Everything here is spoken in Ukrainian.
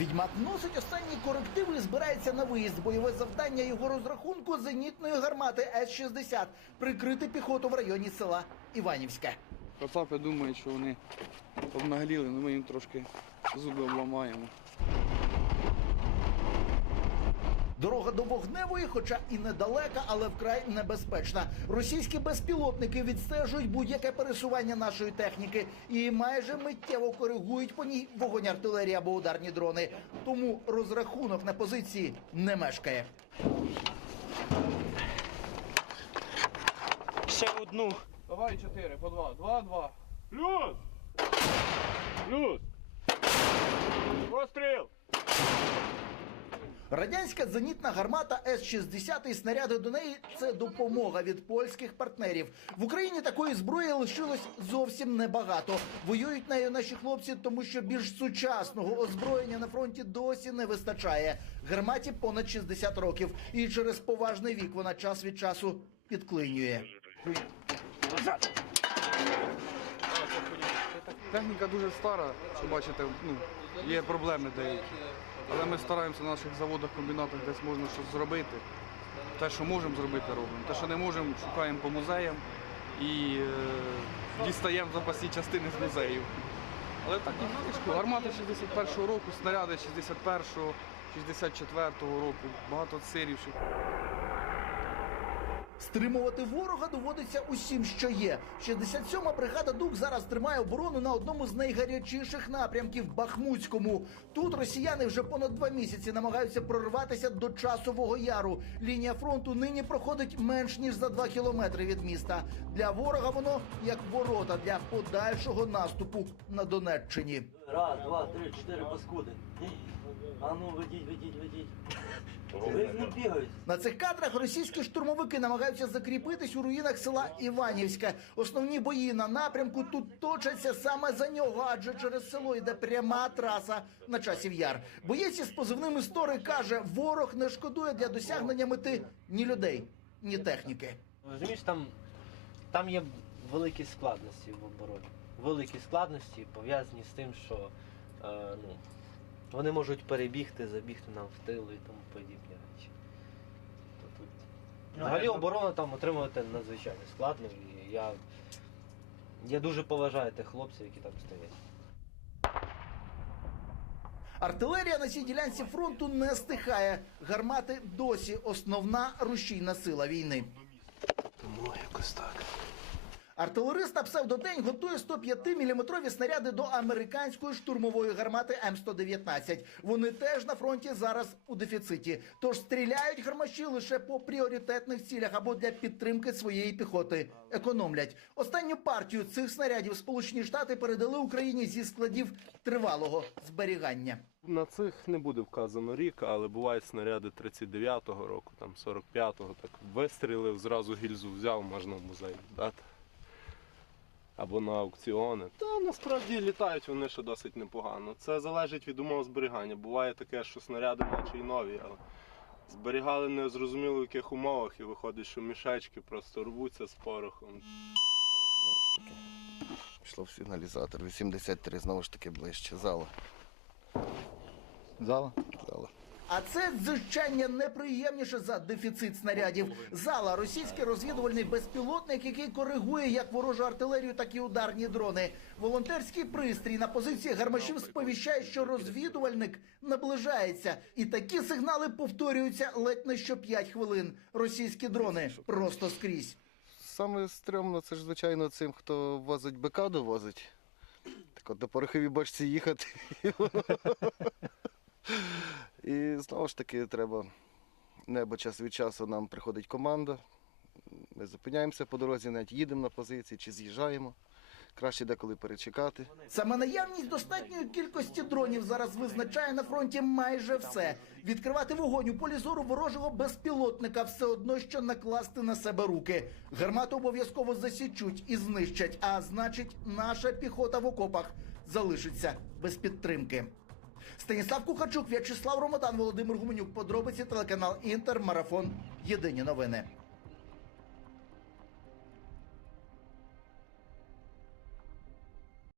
Відьмак носить останні корективи і збирається на виїзд. Бойове завдання його розрахунку зенітної гармати С-60 прикрити піхоту в районі села Іванівське. Кацапи думають, що вони обнагліли, але ну ми їм трошки зуби обламаємо. Дорога до вогневої, хоча і недалека, але вкрай небезпечна. Російські безпілотники відстежують будь-яке пересування нашої техніки і майже миттєво коригують по ній вогонь артилерії або ударні дрони. Тому розрахунок на позиції не мешкає. Ще одну. Давай чотири по два. Два-два. Плюс. Плюс. Постріл. Радянська зенітна гармата С-60 і снаряди до неї це допомога від польських партнерів. В Україні такої зброї лишилось зовсім небагато. Воюють нею наші хлопці, тому що більш сучасного озброєння на фронті досі не вистачає. Гарматі понад 60 років, і через поважний вік вона час від часу підклинює. Техніка дуже стара, що бачите, ну є проблеми деякі. Але ми стараємося на наших заводах, комбінатах десь можна щось зробити. Те, що можемо зробити, робимо. Те, що не можемо, шукаємо по музеям і е, дістаємо запасні частини з музею. Але так і гармати 61-го року, снаряди 61-го, 64-го року, багато сирів. Стримувати ворога доводиться усім, що є. 67-ма бригада Дух зараз тримає оборону на одному з найгарячіших напрямків Бахмутському. Тут росіяни вже понад два місяці намагаються прорватися до часового яру. Лінія фронту нині проходить менш ніж за два кілометри від міста. Для ворога воно як ворота для подальшого наступу на Донеччині. Раз, два, три, чотири паскуди. А ну, ведіть, ведіть, ведіть. Ви ж не бігають. На цих кадрах російські штурмовики намагаються закріпитись у руїнах села Іванівське. Основні бої на напрямку тут точаться саме за нього, адже через село йде пряма траса на часів яр. Боєць із позивним історик каже, ворог не шкодує для досягнення мети ні людей, ні техніки. Ну, розумієш, там, там є великі складності в обороні великі складності пов'язані з тим, що е, ну, вони можуть перебігти, забігти нам в тилу і тому подібні речі. Ну, взагалі оборону там отримувати надзвичайно складно. І я, я дуже поважаю тих хлопців, які там стоять. Артилерія на цій ділянці фронту не стихає. Гармати досі основна рушійна сила війни. Тому якось так. Артилерист на псевдодень готує 105-мм снаряди до американської штурмової гармати М119. Вони теж на фронті зараз у дефіциті. Тож стріляють гармаші лише по пріоритетних цілях або для підтримки своєї піхоти. Економлять останню партію цих снарядів Сполучені Штати передали Україні зі складів тривалого зберігання. На цих не буде вказано рік, але бувають снаряди 39-го року, там 45-го. Так вистрілив зразу гільзу взяв, можна в музей дати або на аукціони. Та насправді літають вони ще досить непогано. Це залежить від умов зберігання. Буває таке, що снаряди наче й нові, але зберігали не зрозуміло в яких умовах, і виходить, що мішечки просто рвуться з порохом. Знову ж таки, пішло в сигналізатор. 83, знову ж таки, ближче. Зала. Зала? Зала. А це звичайно неприємніше за дефіцит снарядів. Зала російський е. розвідувальний безпілотник, який коригує як ворожу артилерію, так і ударні дрони. Волонтерський пристрій на позиції гармашів сповіщає, що розвідувальник наближається, і такі сигнали повторюються ледь не що 5 хвилин. Російські дрони просто скрізь. Саме стрьомно, це ж звичайно цим, хто возить бика, довозить. Так от до пороховій бачці їхати. І знову ж таки, треба небо час від часу нам приходить команда. Ми зупиняємося по дорозі, навіть їдемо на позиції чи з'їжджаємо. Краще деколи перечекати. Саме наявність достатньої кількості дронів зараз визначає на фронті майже все. Відкривати вогонь у полі зору ворожого безпілотника все одно, що накласти на себе руки. Гармату обов'язково засічуть і знищать. А значить, наша піхота в окопах залишиться без підтримки. Станіслав Кухарчук, В'ячеслав Ромадан, Володимир Гуменюк. Подробиці телеканал Інтер, марафон. Єдині новини.